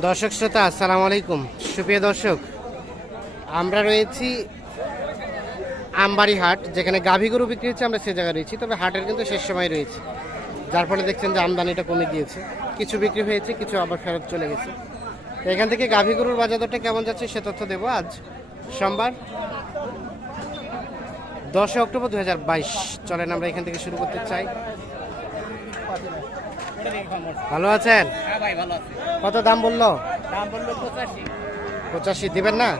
দর্শক শ্রোতা, আসসালামু আলাইকুম। সুপ্রিয় দর্শক, আমরা রয়েছি আমবাড়ি হাট, যেখানে গাভী গরু বিক্রি হচ্ছে, আমরা সে জায়গায় রয়েছি, তবে হাটের কিন্তু শেষ সময় রয়েছে। যার ফলে দেখছেন যে আমদানিটা কমে গিয়েছে। কিছু বিক্রি হয়েছে, কিছু আবার ফেরত চলে গেছে। এখান থেকে গাভী গরুর বাজার দরটা কেমন যাচ্ছে সে তথ্য দেবো আজ সোমবার, দশই অক্টোবর দু হাজার বাইশ। চলেন আমরা এখান থেকে শুরু করতে চাই। ভালো আছেন? হ্যাঁ কত দাম বলল? পঁচাশি। দিবেন না?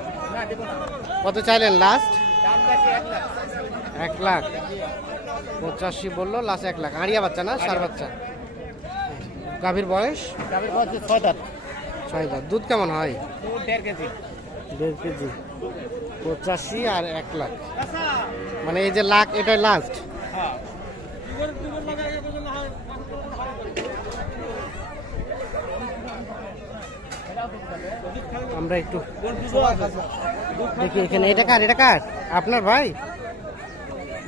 কত চাইলেন লাস্ট এক লাখ। পঁচাশি বলল লাস্ট এক লাখ। আড়িয়া বাচ্চা না? সার বাচ্চা? গাভীর বয়স? ছয় দাঁত। ছয় দাঁত। দুধ কেমন হয়? দেড় কেজি। দেড় কেজি। পঁচাশি আর এক লাখ। মানে এই যে লাখ এটাই লাস্ট আমরা একটু দেখি এখানে এটা কার এটা কার? আপনার ভাই?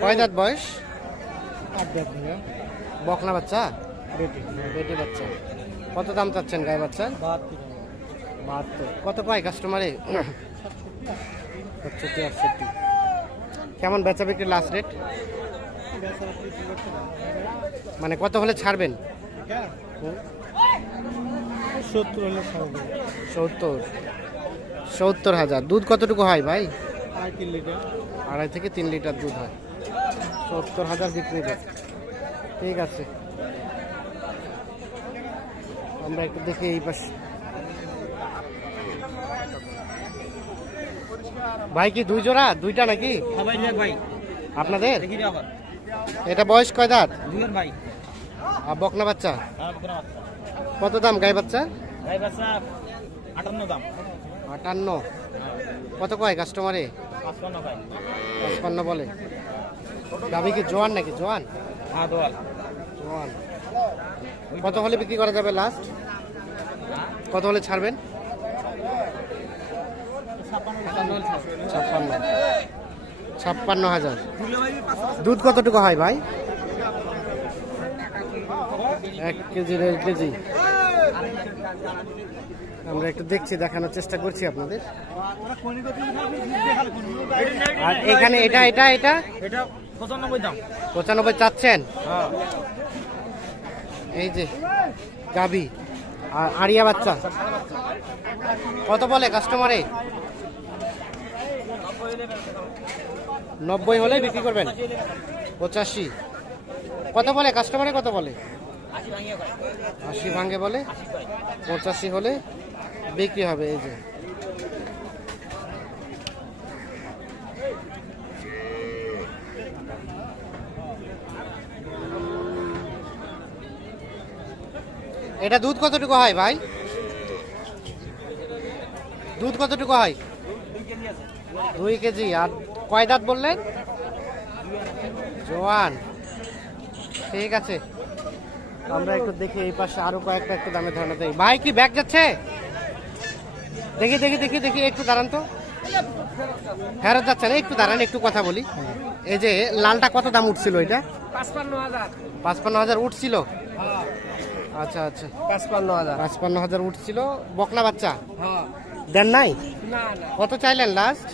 কয় দাঁত বয়স? বকনা বাচ্চা? বেটি। বাচ্চা। কত দাম চাচ্ছেন গায়ে বাচ্চা? বাহাত্তর কত পায় কাস্টমারে আটষট্টি। কেমন বেচা বিক্রি লাস্ট রেট মানে কত হলে ছাড়বেন? সত্তর হলে সত্তর। সত্তর হাজার। দুধ কতটুকু হয় ভাই? আড়াই থেকে তিন লিটার দুধ হয়। সত্তর হাজার বিক্রি ঠিক আছে। আমরা একটু দেখি এই পাশে। ভাই কি দুই জোড়া? দুইটা নাকি? আপনাদের? এটা বয়স কয় দাঁত? আর বকনা বাচ্চা। কত দাম গাই বাচ্চা? ভাই বাচ্চা আটান্ন দাম। আটান্ন। কত কয় কাস্টমারে পাঁচপান্ন ভাই পঁচপান্ন বলে। গাভি কি জোয়ান নাকি? জোয়ান? হ্যাঁ দোয়াল জোয়ান। কত হলে বিক্রি করা যাবে লাস্ট কত হলে ছাড়বেন? ছাপ্পান্ন। ছাপ্পান্ন হাজার। দুধ কতটুকু হয় ভাই? এক কেজি দেড় কেজি। আমরা একটু দেখছি দেখানোর চেষ্টা করছি আপনাদের। আর এখানে এটা এটা এটা? এটা পঁচানব্বই দাম। পঁচানব্বই চাচ্ছেন? হ্যাঁ। এই যে গাবি আর আড়িয়া বাচ্চা? কত বলে কাস্টমারে? নব্বই হলে বিক্রি করবেন? পঁচাশি। কত বলে? কাস্টমারে কত বলে? আশি ভাঙ্গে বলে? পঁচাশি হলে বিক্রি হবে এই যে। এটা দুধ কতটুকু হয় ভাই? দুধ কতটুকু হয়? দুই কেজি আর কয় দাঁত বললেন? জোয়ান। ঠিক আছে। আমরা একটু দেখি এই পাশে আরও কয়েকটা একটু দামে ধারণা দেই ভাই কি ব্যাগ যাচ্ছে? দেখি দেখি দেখি দেখি একটু দাঁড়ান তো। ফেরত যাচ্ছে না? একটু দাঁড়ান একটু কথা বলি। এই যে লালটা কত দাম উঠছিল এটা? পাঁচপান্ন হাজার। উঠছিল? আচ্ছা আচ্ছা। পাঁচপান্ন হাজার। পাঁচপান্ন হাজার উঠছিল। বকনা বাচ্চা? হ্যাঁ। দেন নাই? কত চাইলেন লাস্ট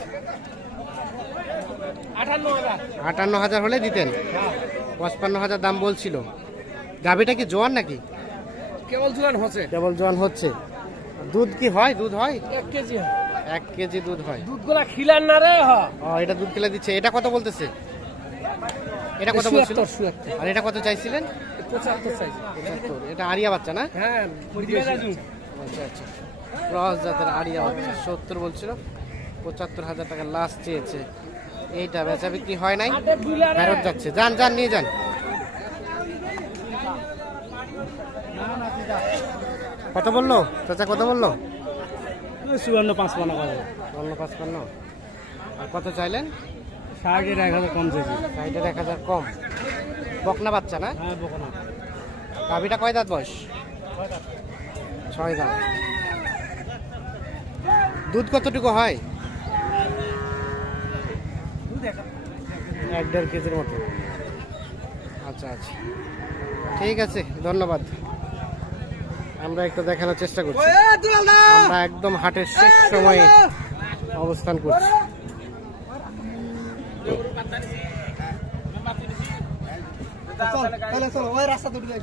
আটান্ন হাজার। আটান্ন হাজার হলে দিতেন। হ্যাঁ। পঁচপান্ন হাজার দাম বলছিল। গাভিটা কি জোয়ান নাকি? কেবল জোয়ান হচ্ছে। কেবল জোয়ান হচ্ছে। দুধ কি হয়? দুধ হয়? এক কেজি এক কেজি দুধ হয়। দুধগুলা খিলান না রে হ এটা দুধ কিলো দিচ্ছে। এটা কত বলতেছে? এটা কত বলছিল? আর এটা কত চাইছিলেন? পঁচাত্তর চাইছি। এটা আরিয়া বাচ্চা না? হ্যাঁ আচ্ছা আচ্ছা। ক্রস জাতের আরিয়া বাচ্চা সত্তর বলছিল। পঁচাত্তর হাজার টাকা লাস্ট চেয়েছে। এইটা বেচা বিক্রি হয় নাই? ফেরত যাচ্ছে। যান যান নিয়ে যান। কত বলল? চাচা কত বলল? চুয়ান্ন পাঁচপান্ন করে। অন্য পাঁচপান্ন আর কত চাইলেন? ষাটের এক হাজার কম চাইছি। সাইডের এক হাজার কম। বকনা বাচ্চা না? হ্যাঁ বকনা। গাভিটা কয় দাঁত বয়স? ছয় দাঁত। দুধ কতটুকু হয়? এক দেড় কেজির মতো। আচ্ছা আচ্ছা। ঠিক আছে ধন্যবাদ। আমরা একটু দেখানোর চেষ্টা করছি। আমরা একদম হাটের শেষ সময়ে অবস্থান করছি।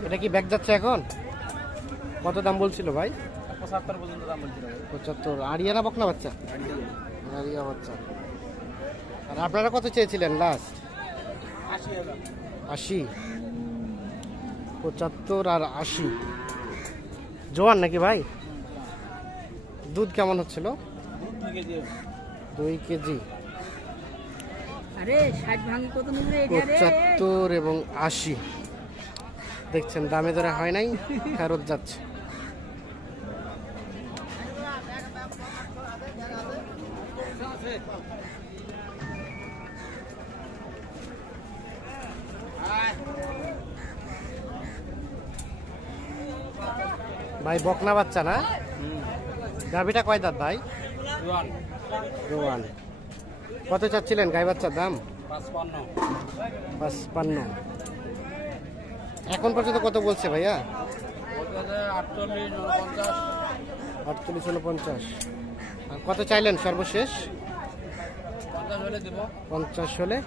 এটা কি ব্যাগ যাচ্ছে এখন? কত দাম বলছিল ভাই? পঁচাত্তর পর্যন্ত দাম বলছিল পঁচাত্তর। আরিয়ানা বকনা বাচ্চা? আরিয়া বাচ্চা। আর আপনারা কত চেয়েছিলেন লাস্ট আশি আশি। পঁচাত্তর আর আশি। জোয়ান নাকি ভাই? দুধ কেমন হচ্ছিল? দুই কেজি। পঁচাত্তর এবং আশি। দেখছেন, দামে দরে হয় নাই, ফেরত যাচ্ছে। ভাই বকনা বাচ্চা না? গাভিটা কয় দাঁত ভাই? রোয়ান। কত চাচ্ছিলেন গাই বাচ্চার দাম? পাঁচপান্ন। এখন পর্যন্ত কত বলছে ভাইয়া? আটচল্লিশ উনপঞ্চাশ আর কত চাইলেন সর্বশেষ? পঞ্চাশ হলে পঞ্চাশ হলে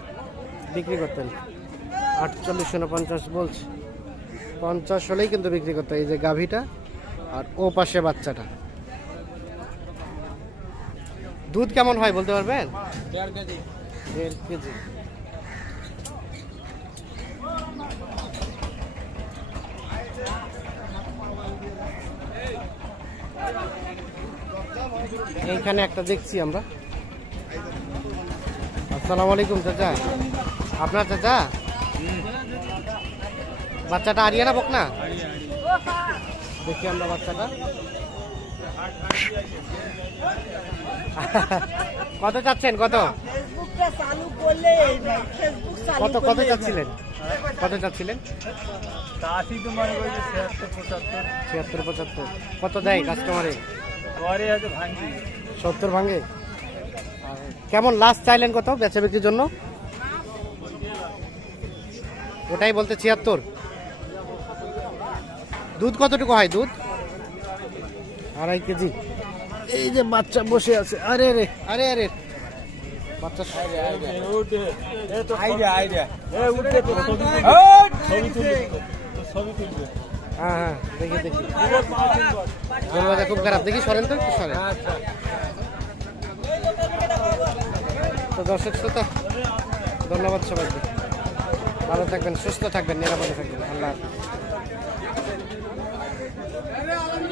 বিক্রি করতেন। আটচল্লিশ উনপঞ্চাশ বলছে। পঞ্চাশ হলেই কিন্তু বিক্রি করতে এই যে গাভীটা আর ও পাশে বাচ্চাটা। দুধ কেমন হয় বলতে পারবেন? দেড় কেজি। এইখানে একটা দেখছি আমরা। আসসালামু আলাইকুম, চাচা। আপনার চাচা? বাচ্চাটা আরিয়ানা বক না দেখি আমরা বাচ্চাটা। কত চাচ্ছেন? কত? ফেসবুকটা চালু করলে ফেসবুক চালু কত কত চাচ্ছিলেন? কত চাচ্ছিলেন? ছিয়াত্তর পঁচাত্তর। কত দেয় কাস্টমারে? সত্তর ভাঙে? কেমন লাস্ট চাইলেন কত বেচা বিক্রির জন্য? ওটাই বলতে ছিয়াত্তর। দুধ কতটুকু হয় দুধ? আড়াই কেজি। এই যে বাচ্চা বসে আছে আরে আরে আরে আরে। বাচ্চা হ্যাঁ হ্যাঁ দেখি দেখি। জলবায়ু খুব খারাপ। দেখি সরেন তো একটু সরেন। তো দর্শক শ্রোতা ধন্যবাদ সবাইকে। ভালো থাকবেন সুস্থ থাকবেন নিরাপদে থাকবেন। আল্লাহ